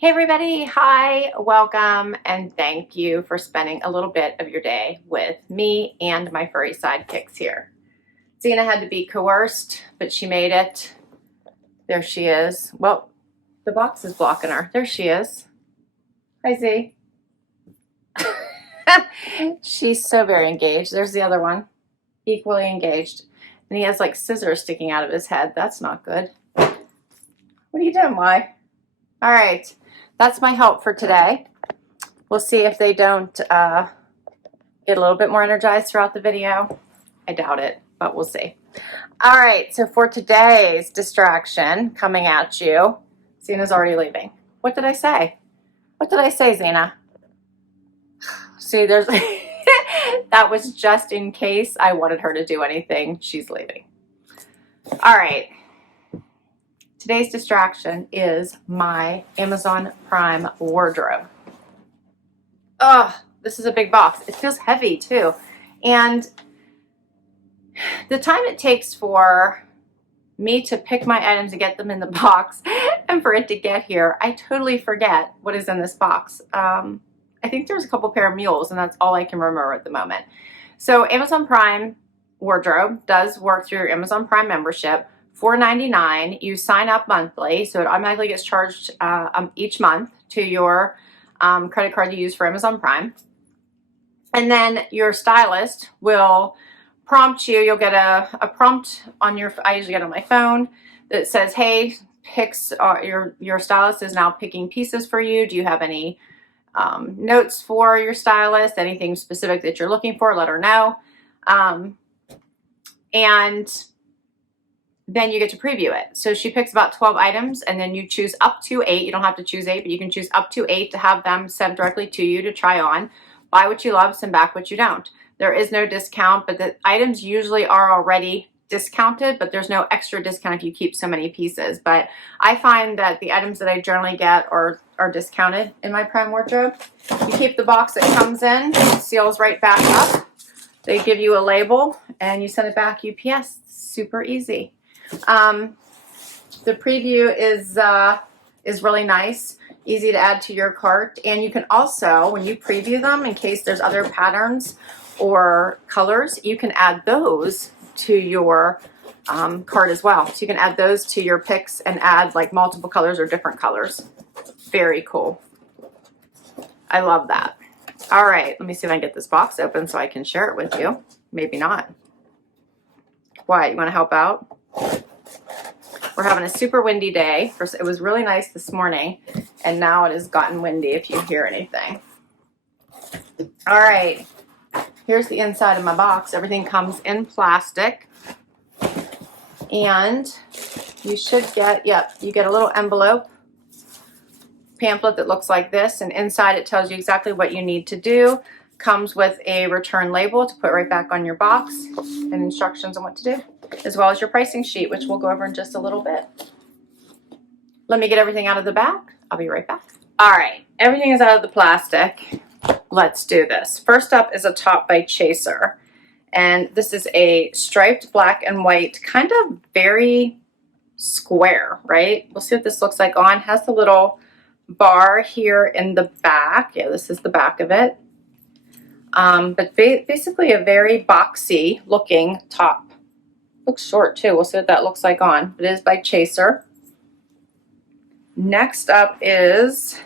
Hey everybody, hi, welcome, and thank you for spending a little bit of your day with me and my furry sidekicks here. Xena had to be coerced, but she made it. There she is. Well, the box is blocking her. There she is. Hi, Z. She's so very engaged. There's the other one, equally engaged. And he has like scissors sticking out of his head. That's not good. What are you doing, Why? All right. That's my help for today. We'll see if they don't get a little bit more energized throughout the video. I doubt it, but we'll see. All right, so for today's distraction coming at you, Xena's already leaving. What did I say? What did I say, Xena? See, there's that was just in case I wanted her to do anything. She's leaving. All right. Today's distraction is my Amazon Prime wardrobe. Oh, this is a big box. It feels heavy too. And the time it takes for me to pick my items and get them in the box and for it to get here, I totally forget what is in this box. I think there's a couple pair of mules and that's all I can remember at the moment. So Amazon Prime wardrobe does work through your Amazon Prime membership. $4.99. You sign up monthly, so it automatically gets charged each month to your credit card you use for Amazon Prime. And then your stylist will prompt you. You'll get a prompt on your, I usually get on my phone that says, hey, your stylist is now picking pieces for you. Do you have any notes for your stylist? Anything specific that you're looking for? Let her know. And then you get to preview it. So she picks about 12 items and then you choose up to 8. You don't have to choose 8, but you can choose up to 8 to have them sent directly to you to try on. Buy what you love, send back what you don't. There is no discount, but the items usually are already discounted, but there's no extra discount if you keep so many pieces. But I find that the items that I generally get are discounted in my Prime wardrobe. You keep the box that comes in, it seals right back up. They give you a label and you send it back UPS. Super easy. The preview is really nice, easy to add to your cart, and you can also, when you preview them, in case there's other patterns or colors, you can add those to your cart as well. So you can add those to your picks and add like multiple colors or different colors. Very cool. I love that. All right, let me see if I can get this box open so I can share it with you. Maybe not. Why? You want to help out? We're having a super windy day. It was really nice this morning, and now it has gotten windy if you hear anything. All right, here's the inside of my box. Everything comes in plastic, and you should get, you get a little envelope pamphlet that looks like this, and inside it tells you exactly what you need to do. Comes with a return label to put right back on your box and instructions on what to do, as well as your pricing sheet, which we'll go over in just a little bit. Let me get everything out of the back. I'll be right back. All right, everything is out of the plastic. Let's do this. First up is a top by Chaser. And this is a striped black and white, kind of very square, right? We'll see what this looks like on. Has the little bar here in the back. Yeah, this is the back of it. But basically a very boxy looking top. Looks short too. We'll see what that looks like on. It is by Chaser. Next up is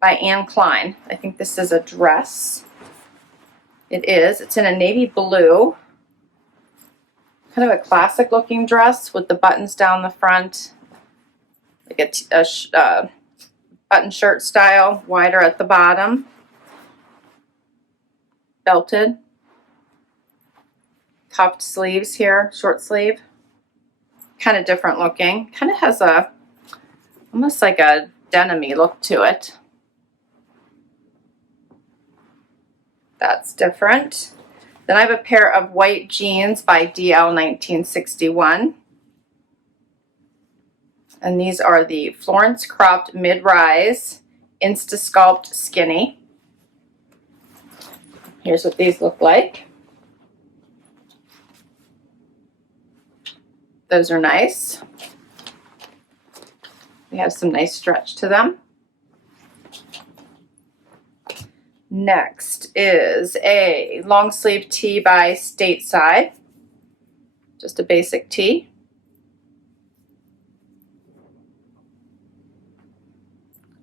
by Anne Klein. I think this is a dress. It is. It's in a navy blue. Kind of a classic looking dress with the buttons down the front. Like a button shirt style, wider at the bottom. Belted. Cuffed sleeves here, short sleeve. Kind of different looking. Kind of has a, almost like a denim-y look to it. That's different. Then I have a pair of white jeans by DL 1961. And these are the Florence Cropped Mid-Rise Insta Sculpt Skinny. Here's what these look like. Those are nice. They have some nice stretch to them. Next is a long sleeve tee by Stateside. Just a basic tee.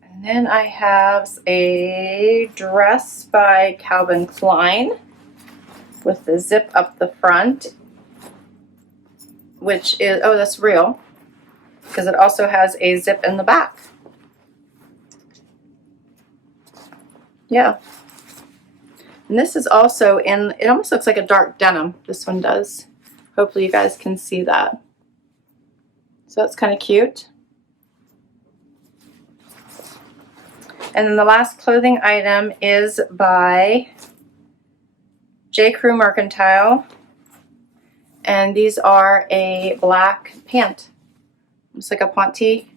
And then I have a dress by Calvin Klein with the zip up the front, which is, oh, that's real, because it also has a zip in the back. Yeah. And this is also in, it almost looks like a dark denim. This one does. Hopefully you guys can see that. So that's kind of cute. And then the last clothing item is by J. Crew Mercantile. And these are a black pant. It's like a ponte,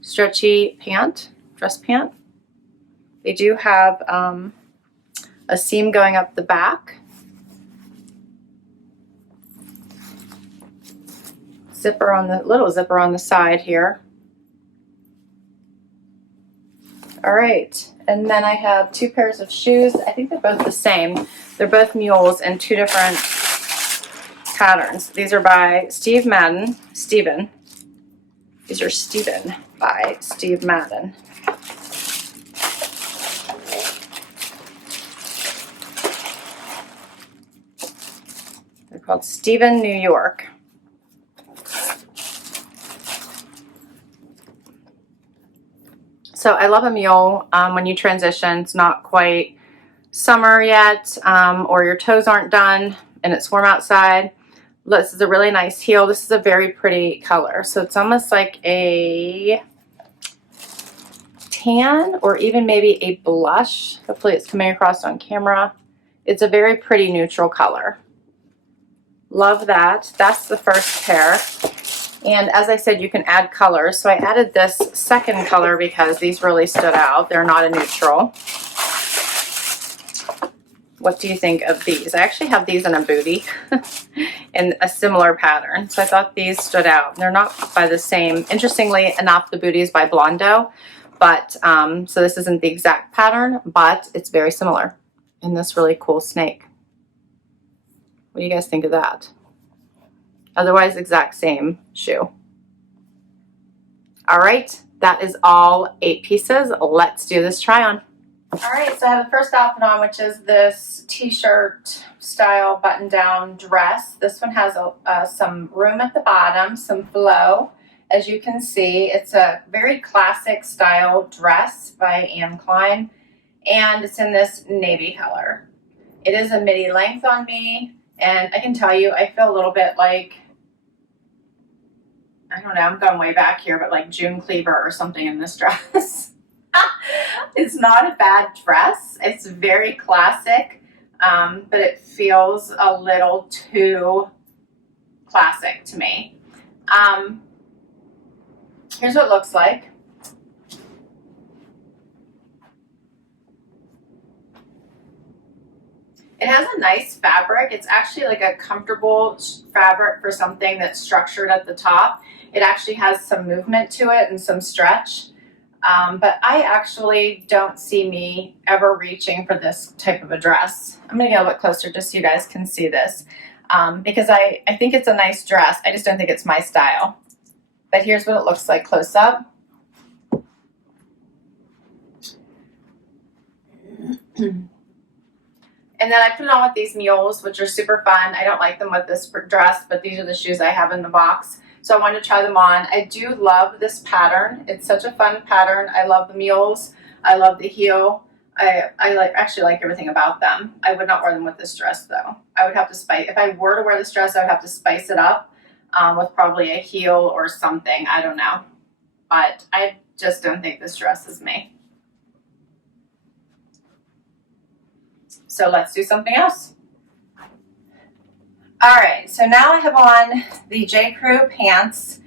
stretchy pant, dress pant. They do have a seam going up the back. Zipper on the, little zipper on the side here. All right, and then I have two pairs of shoes. I think they're both the same. They're both mules in two different patterns. These are by Steve Madden. Steven. These are Steven by Steve Madden. They're called Steven New York. So I love a mule when you transition. It's not quite summer yet, or your toes aren't done and it's warm outside. This is a really nice heel. This is a very pretty color. So it's almost like a tan or even maybe a blush. Hopefully it's coming across on camera. It's a very pretty neutral color. Love that. That's the first pair. And as I said, you can add colors. So I added this second color because these really stood out. They're not a neutral. What do you think of these? I actually have these in a bootie in a similar pattern. So I thought these stood out. They're not by the same. Interestingly enough, the bootie is by Blondo. But, so this isn't the exact pattern, but it's very similar in this really cool snake. What do you guys think of that? Otherwise, exact same shoe. All right, that is all 8 pieces. Let's do this try on. All right, so I have the first outfit on, which is this t-shirt style button-down dress. This one has some room at the bottom, some flow. As you can see, it's a very classic style dress by Anne Klein, and it's in this navy color. It is a midi length on me, and I can tell you, I feel a little bit like, I don't know, I'm going way back here, but like June Cleaver or something in this dress. It's not a bad dress. It's very classic, but it feels a little too classic to me. Here's what it looks like. It has a nice fabric. It's actually like a comfortable fabric for something that's structured at the top. It actually has some movement to it and some stretch. But I actually don't see me ever reaching for this type of a dress. I'm going to get a little bit closer just so you guys can see this. Because I think it's a nice dress. I just don't think it's my style. But here's what it looks like close up. And then I put it on with these mules, which are super fun. I don't like them with this dress, but these are the shoes I have in the box. So I wanted to try them on. I do love this pattern. It's such a fun pattern. I love the mules. I love the heel. I actually like everything about them. I would not wear them with this dress though. I would have to spice, if I were to wear this dress, I would have to spice it up with probably a heel or something. I don't know. But I just don't think this dress is me. So let's do something else. All right, so now I have on the J. Crew pants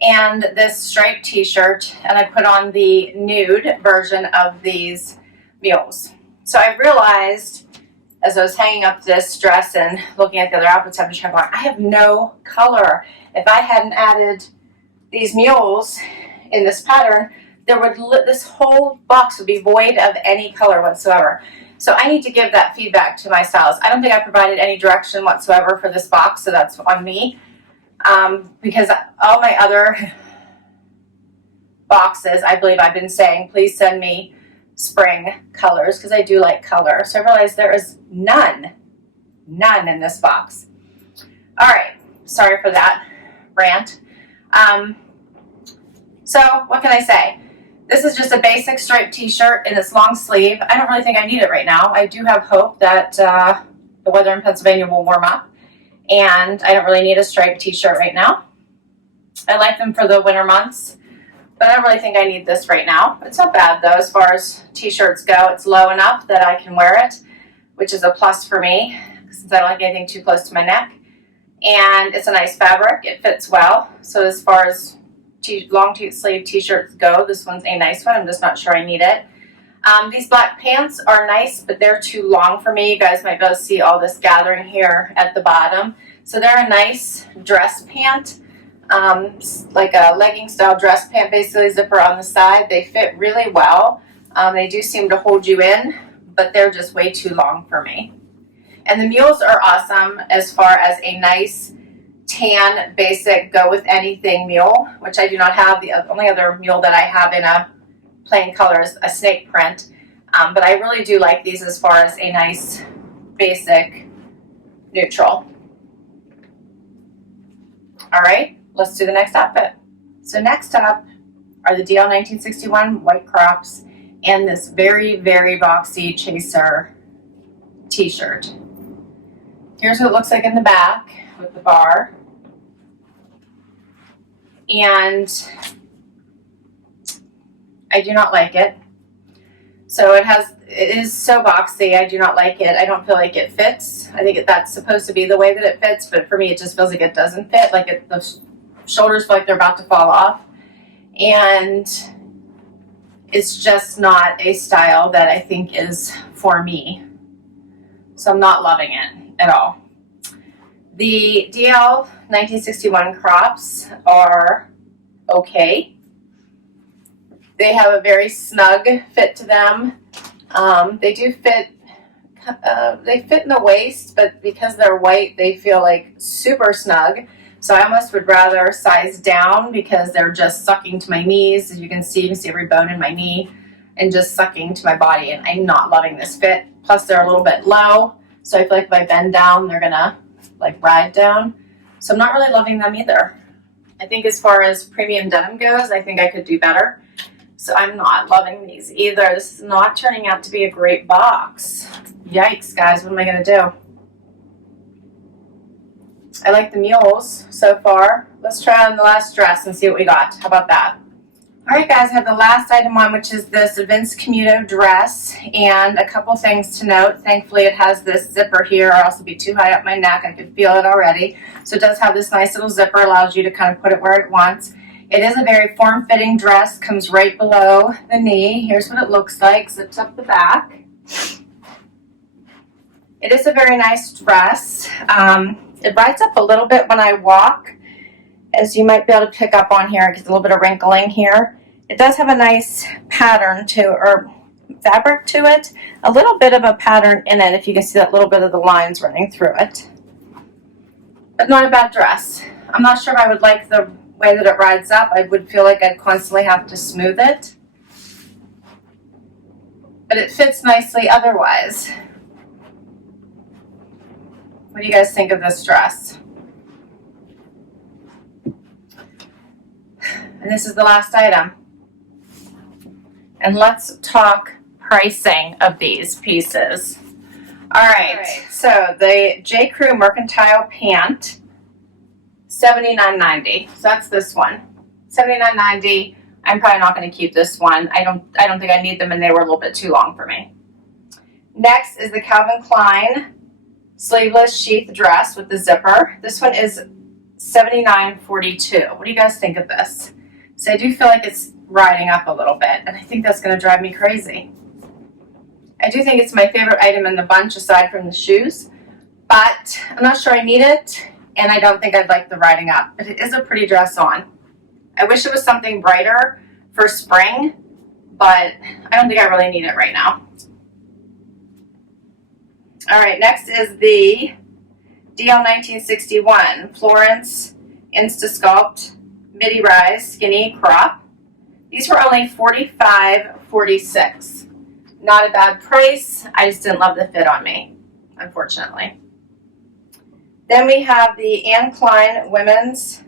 and this striped t-shirt, and I put on the nude version of these mules. So I realized as I was hanging up this dress and looking at the other outfits I've been trying on, I have no color. If I hadn't added these mules in this pattern, this whole box would be void of any color whatsoever. So I need to give that feedback to my stylist. I don't think I provided any direction whatsoever for this box, so that's on me. Because all my other boxes, I believe I've been saying, please send me spring colors, because I do like color. So I realized there is none in this box. All right, sorry for that rant. So what can I say? This is just a basic striped t-shirt and it's long sleeve. I don't really think I need it right now. I do have hope that the weather in Pennsylvania will warm up, and I don't really need a striped t-shirt right now. I like them for the winter months, but I don't really think I need this right now. It's not bad though as far as t-shirts go. It's low enough that I can wear it, which is a plus for me since I don't like anything too close to my neck. And it's a nice fabric. It fits well. So as far as long sleeve t-shirts go, this one's a nice one. I'm just not sure I need it. These black pants are nice, but they're too long for me. You guys might be able to see all this gathering here at the bottom. So they're a nice dress pant, like a legging style dress pant, basically zipper on the side. They fit really well. They do seem to hold you in, but they're just way too long for me. And the mules are awesome as far as a nice tan basic go with anything mule, which I do not have. The only other mule that I have in a plain color is a snake print, but I really do like these as far as a nice basic neutral. All right, let's do the next outfit. So next up are the DL 1961 white crops and this very, very boxy chaser t-shirt. Here's what it looks like in the back with the bar. And I do not like it. So it is so boxy. I do not like it. I don't feel like it fits. I think that's supposed to be the way that it fits, but for me it just feels like it doesn't fit. Like the shoulders feel like they're about to fall off. And it's just not a style that I think is for me. So I'm not loving it at all. The DL 1961 crops are okay. They have a very snug fit to them. They do fit, they fit in the waist, but because they're white, they feel like super snug. So I almost would rather size down because they're just sucking to my knees. As you can see every bone in my knee and just sucking to my body, and I'm not loving this fit. Plus they're a little bit low, so I feel like if I bend down, they're gonna like ride down. So I'm not really loving them either. I think as far as premium denim goes, I think I could do better. So I'm not loving these either. This is not turning out to be a great box. Yikes, guys, what am I gonna do? I like the mules so far. Let's try on the last dress and see what we got. How about that? All right, guys, I have the last item on, which is this Vince Camuto dress, and a couple things to note. Thankfully, it has this zipper here, or else it'd be too high up my neck. I could feel it already. So it does have this nice little zipper, allows you to kind of put it where it wants. It is a very form-fitting dress, comes right below the knee. Here's what it looks like, zips up the back. It is a very nice dress. It rides up a little bit when I walk, as you might be able to pick up on here. It gets a little bit of wrinkling here. It does have a nice pattern or fabric to it. A little bit of a pattern in it, if you can see that little bit of the lines running through it. But not a bad dress. I'm not sure if I would like the way that it rides up. I would feel like I'd constantly have to smooth it. But it fits nicely otherwise. What do you guys think of this dress? And this is the last item. And let's talk pricing of these pieces. All right. So the J. Crew Mercantile Pant, $79.90. So that's this one. $79.90. I'm probably not going to keep this one. I don't think I need them, and they were a little bit too long for me. Next is the Calvin Klein sleeveless sheath dress with the zipper. This one is $79.42. What do you guys think of this? So I do feel like it's riding up a little bit, and I think that's going to drive me crazy. I do think it's my favorite item in the bunch aside from the shoes, but I'm not sure I need it, and I don't think I'd like the riding up. But it is a pretty dress on. I wish it was something brighter for spring, but I don't think I really need it right now. All right, next is the DL 1961 Florence Insta-Sculpt Midi Rise Skinny Crop. These were only $45.46. Not a bad price. I just didn't love the fit on me, unfortunately. Then we have the Anne Klein Women's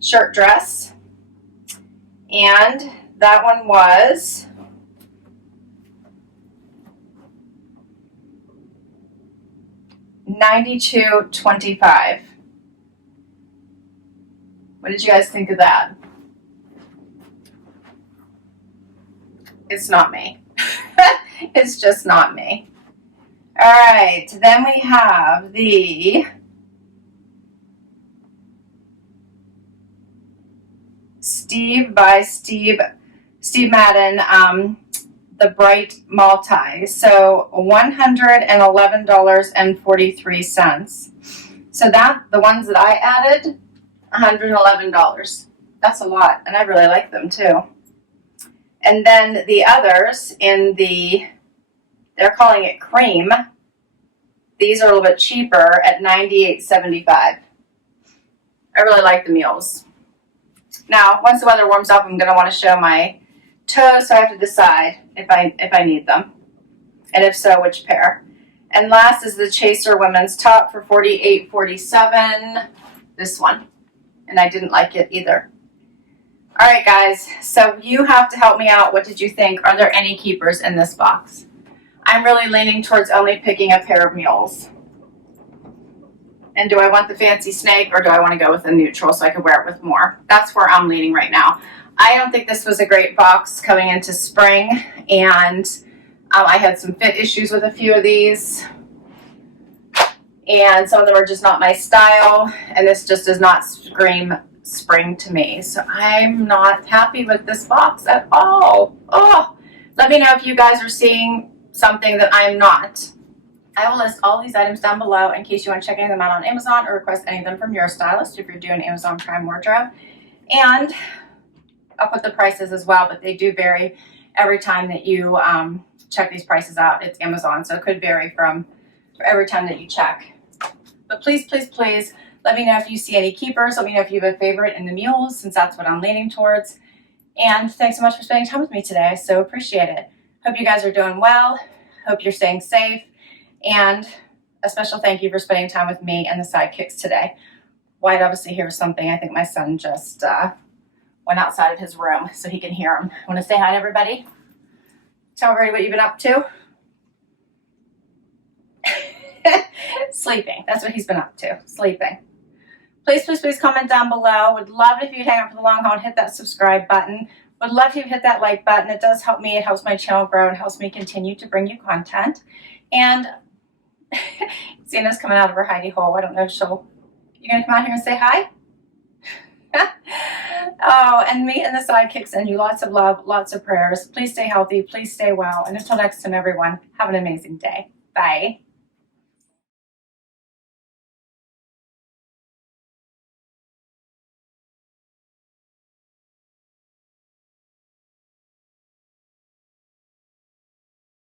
Shirt Dress. And that one was $92.25. What did you guys think of that? It's not me. It's just not me. All right, then we have the Steve Madden, the Bright Multi. So $111.43. So the ones that I added, $111. That's a lot, and I really like them too. And then the others they're calling it cream. These are a little bit cheaper at $98.75. I really like the mules. Now, once the weather warms up, I'm going to want to show my toes, so I have to decide if I need them, and if so, which pair. And last is the Chaser women's top for $48.47. This one, and I didn't like it either. All right, guys, so you have to help me out. What did you think? Are there any keepers in this box? I'm really leaning towards only picking a pair of mules. And do I want the fancy snake, or do I want to go with a neutral so I can wear it with more? That's where I'm leaning right now. I don't think this was a great box coming into spring, and I had some fit issues with a few of these, and some of them are just not my style, and this just does not scream spring to me. So I'm not happy with this box at all. Oh, let me know if you guys are seeing something that I'm not. I will list all these items down below in case you want to check any of them out on Amazon or request any of them from your stylist if you're doing Amazon Prime wardrobe. And I'll put the prices as well, but they do vary every time that you check these prices out. It's Amazon, so it could vary for every time that you check. But please, please, please let me know if you see any keepers. Let me know if you have a favorite in the mules, since that's what I'm leaning towards. And thanks so much for spending time with me today. I so appreciate it. Hope you guys are doing well. Hope you're staying safe. And a special thank you for spending time with me and the sidekicks today. Wyatt obviously hears something. I think my son just went outside of his room so he can hear him. Want to say hi to everybody? Tell everybody what you've been up to. Sleeping. That's what he's been up to. Sleeping. Please, please, please comment down below. Would love it if you'd hang out for the long haul and hit that subscribe button. Would love if you hit that like button. It does help me. It helps my channel grow and helps me continue to bring you content. And Xana's coming out of her hidey hole. I don't know if you gonna come out here and say hi? Oh, and me and the sidekicks send you lots of love, lots of prayers. Please stay healthy. Please stay well. And until next time, everyone, have an amazing day. Bye.